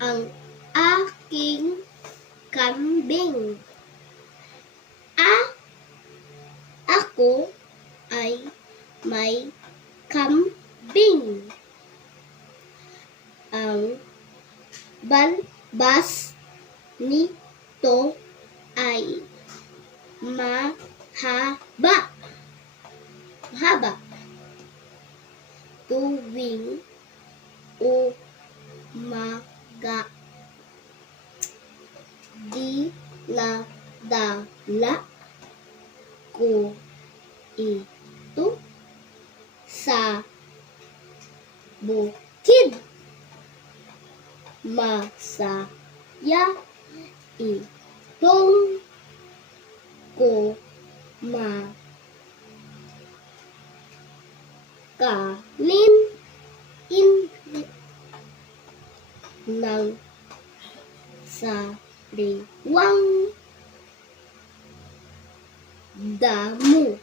ang aking kambing. Ako ay may kambing. Ang balbas nito ay mahaba. Tuwing umaga, dinadala ko ito sa bukid. Masaya itong kumakain ng sariwang damo.